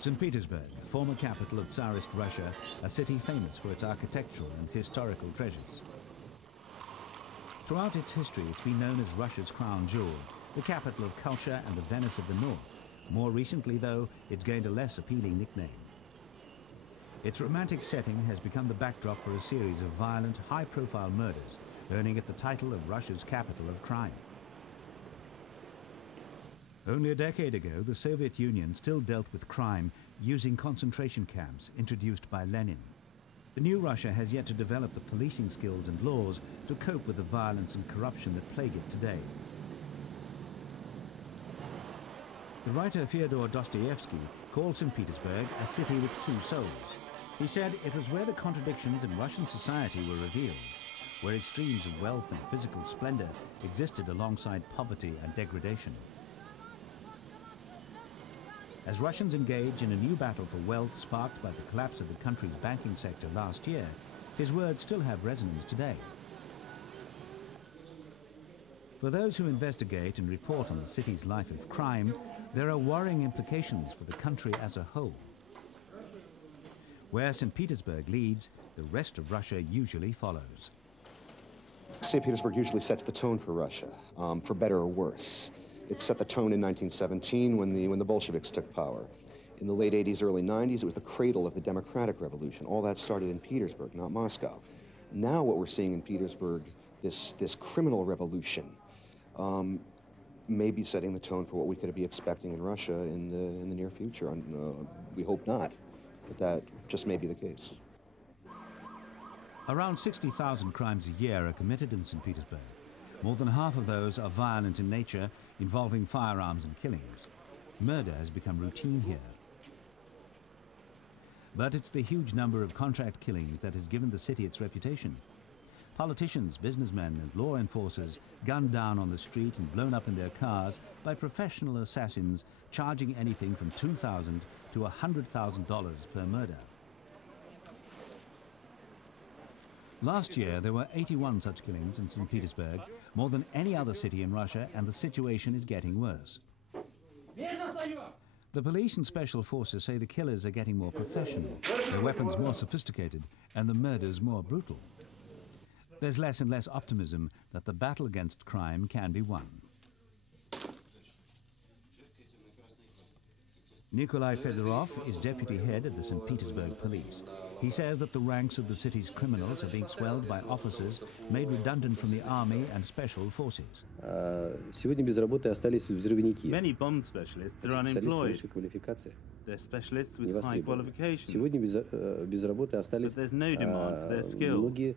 St Petersburg, former capital of Tsarist Russia, a city famous for its architectural and historical treasures. Throughout its history, it's been known as Russia's crown jewel, the capital of culture and the Venice of the North. More recently, though, it's gained a less appealing nickname. Its romantic setting has become the backdrop for a series of violent, high-profile murders, earning it the title of Russia's capital of crime. Only a decade ago, the Soviet Union still dealt with crime using concentration camps introduced by Lenin. The new Russia has yet to develop the policing skills and laws to cope with the violence and corruption that plague it today. The writer Fyodor Dostoevsky called St. Petersburg a city with two souls. He said it was where the contradictions in Russian society were revealed, where extremes of wealth and physical splendor existed alongside poverty and degradation. As Russians engage in a new battle for wealth sparked by the collapse of the country's banking sector last year, his words still have resonance today. For those who investigate and report on the city's life of crime, there are worrying implications for the country as a whole. Where St. Petersburg leads, the rest of Russia usually follows. St. Petersburg usually sets the tone for Russia, for better or worse. It set the tone in 1917 when the Bolsheviks took power. In the late 80s, early 90s, it was the cradle of the democratic revolution. All that started in Petersburg, not Moscow. Now what we're seeing in Petersburg, this criminal revolution, may be setting the tone for what we could be expecting in Russia in the near future. We hope not, but that just may be the case. Around 60,000 crimes a year are committed in St. Petersburg. More than half of those are violent in nature, involving firearms and killings. Murder has become routine here. But it's the huge number of contract killings that has given the city its reputation. Politicians, businessmen and law enforcers gunned down on the street and blown up in their cars by professional assassins charging anything from $2,000 to $100,000 per murder. Last year, there were 81 such killings in St. Petersburg, more than any other city in Russia, and the situation is getting worse. The police and special forces say the killers are getting more professional, their weapons more sophisticated, and the murders more brutal. There's less and less optimism that the battle against crime can be won. Nikolai Fedorov is deputy head of the St. Petersburg police. He says that the ranks of the city's criminals are being swelled by officers made redundant from the army and special forces. Many bomb specialists are unemployed. They're specialists with high qualifications. But there's no demand for their skills.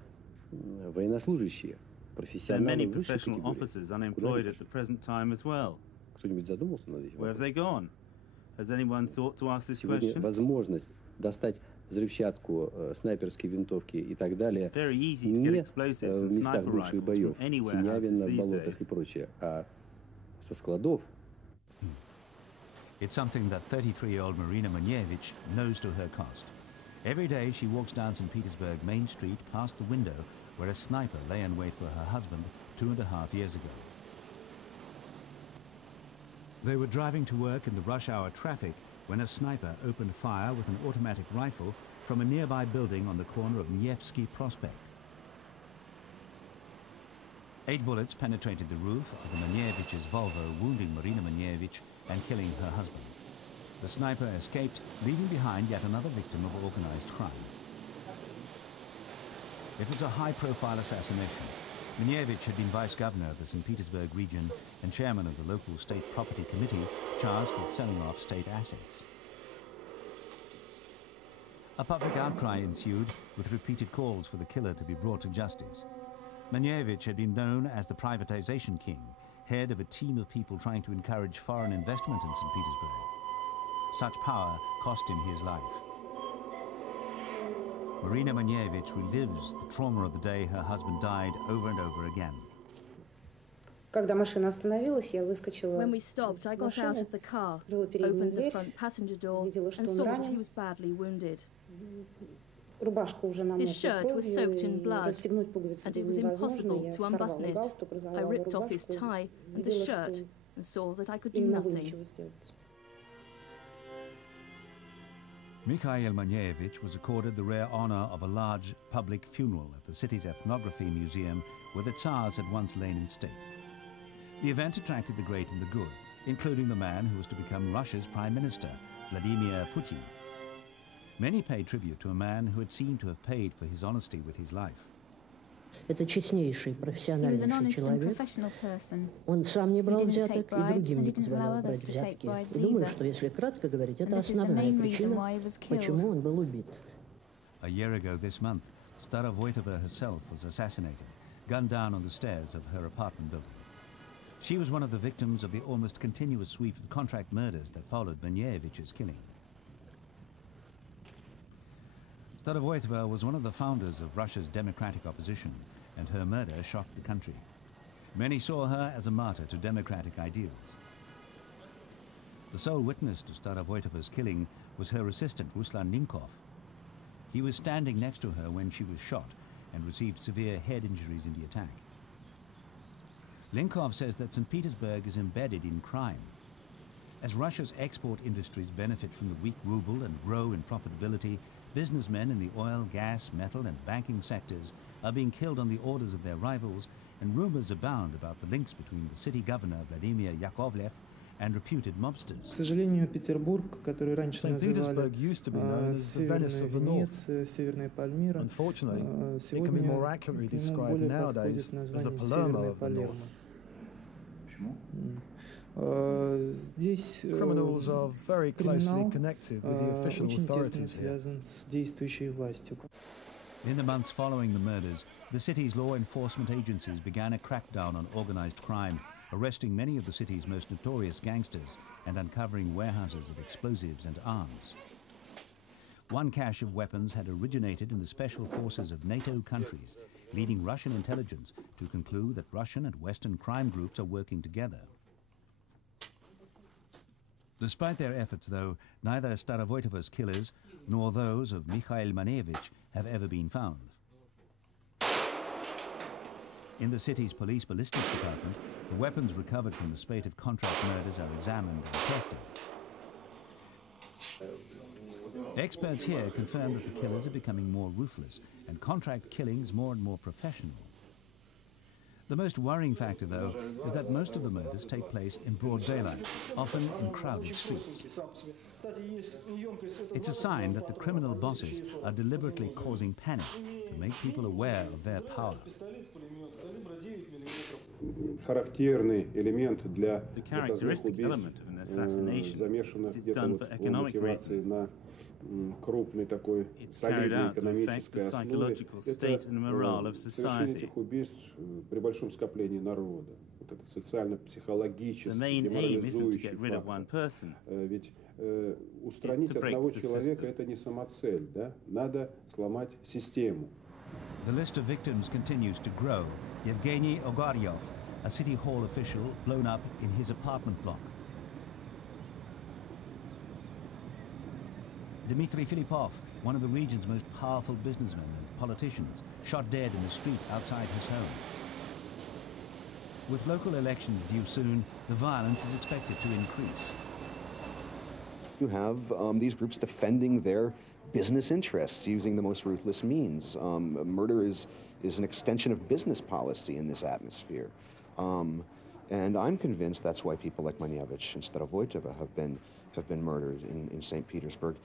There are many professional officers unemployed at the present time as well. Where have they gone? Has anyone thought to ask this question? взрывчатку, снайперские винтовки и так далее не в местах бывших боев, с Синявино, в болотах и прочее, а со складов. It's something that 33-year-old Marina Manyevich knows to her cost. Every day she walks down St. Petersburg Main Street past the window where a sniper lay in wait for her husband 2.5 years ago. They were driving to work in the rush hour traffic when a sniper opened fire with an automatic rifle from a nearby building on the corner of Nevsky Prospect. 8 bullets penetrated the roof of the Manyevich's Volvo, wounding Marina Manyevich and killing her husband. The sniper escaped, leaving behind yet another victim of organized crime. It was a high-profile assassination. Manyevich had been vice-governor of the St. Petersburg region and chairman of the local state property committee charged with selling off state assets. A public outcry ensued with repeated calls for the killer to be brought to justice. Manyevich had been known as the privatization king, head of a team of people trying to encourage foreign investment in St. Petersburg. Such power cost him his life. Marina Manyevich relives the trauma of the day her husband died over and over again. When we stopped, I got out of the car, opened the front passenger door, and saw that he was badly wounded. His shirt was soaked in blood, and it was impossible to unbutton it. I ripped off his tie and the shirt and saw that I could do nothing. Mikhail Manyevich was accorded the rare honor of a large public funeral at the city's ethnography museum where the Tsars had once lain in state. The event attracted the great and the good, including the man who was to become Russia's prime minister, Vladimir Putin. Many paid tribute to a man who had seemed to have paid for his honesty with his life. Это честнейший, профессиональнейший человек. Он сам не брал взяток и другим не позволял брать взятки. И думаю, что если кратко говорить, это основная причина, почему он был убит. A year ago this month, Starovoitova herself was assassinated, gunned down on the stairs of her apartment building. She was one of the victims of the almost continuous sweep of contract murders that followed Manyevich's killing. Starovoitova was one of the founders of Russia's democratic opposition, and her murder shocked the country. Many saw her as a martyr to democratic ideals. The sole witness to Starovoitova's killing was her assistant, Ruslan Linkov. He was standing next to her when she was shot and received severe head injuries in the attack. Linkov says that St Petersburg is embedded in crime. As Russia's export industries benefit from the weak ruble and grow in profitability, businessmen in the oil, gas, metal and banking sectors are being killed on the orders of their rivals, and rumors abound about the links between the city governor Vladimir Yakovlev and reputed mobsters. К сожалению, Петербург, который раньше называли Северная Венеция, Северная Пальмира, сегодня к нему более подходит название Северная Палермо. Здесь криминал очень тесно связан с действующей властью. In the months following the murders, the city's law enforcement agencies began a crackdown on organized crime, arresting many of the city's most notorious gangsters and uncovering warehouses of explosives and arms. One cache of weapons had originated in the special forces of NATO countries, leading Russian intelligence to conclude that Russian and Western crime groups are working together. Despite their efforts, though, neither Starovoitova's killers nor those of Mikhail Manyevich have ever been found. In the city's police ballistics department, the weapons recovered from the spate of contract murders are examined and tested. Experts here confirm that the killers are becoming more ruthless and contract killings more and more professional. The most worrying factor, though, is that most of the murders take place in broad daylight, often in crowded streets. It's a sign that the criminal bosses are deliberately causing panic to make people aware of their power. The characteristic element of an assassination is it's done for economic reasons. It's carried out to affect the psychological state and morale of society. The main aim isn't to get rid of one person. It's to break the system. The list of victims continues to grow. Yevgeny Ogaryov, a city hall official, blown up in his apartment block. Dmitry Filipov, one of the region's most powerful businessmen and politicians, shot dead in the street outside his home. With local elections due soon, the violence is expected to increase. You have these groups defending their business interests using the most ruthless means. Murder is an extension of business policy in this atmosphere. And I'm convinced that's why people like Manyevich and Starovoitova have been murdered in St. Petersburg.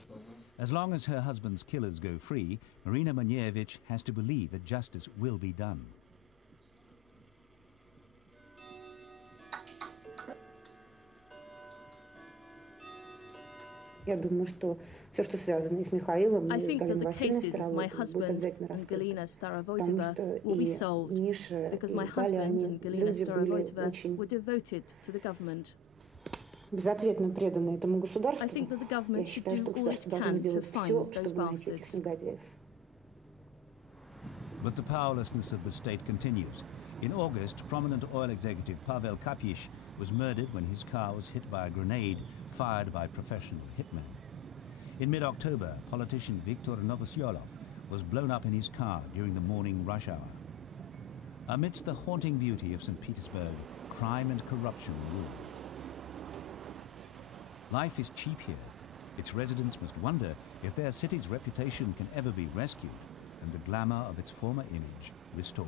As long as her husband's killers go free, Marina Manyevich has to believe that justice will be done. I think that the cases of my husband and Galina Starovoitova will be solved because my husband and Galina Starovoitova were devoted to the government. Безответно преданы этому государству. I think that the government Я should считаю, do что all it государство должно can to сделать все, find those чтобы найти этих bastards. негодяев. But the powerlessness of the state continues. In August, prominent oil executive Pavel Kapyish was murdered when his car was hit by a grenade fired by professional hitmen. In mid-October, politician Viktor Vlasov was blown up in his car during the morning rush hour. Amidst the haunting beauty of St. Petersburg, crime and corruption rule. Life is cheap here. Its residents must wonder if their city's reputation can ever be rescued and the glamour of its former image restored.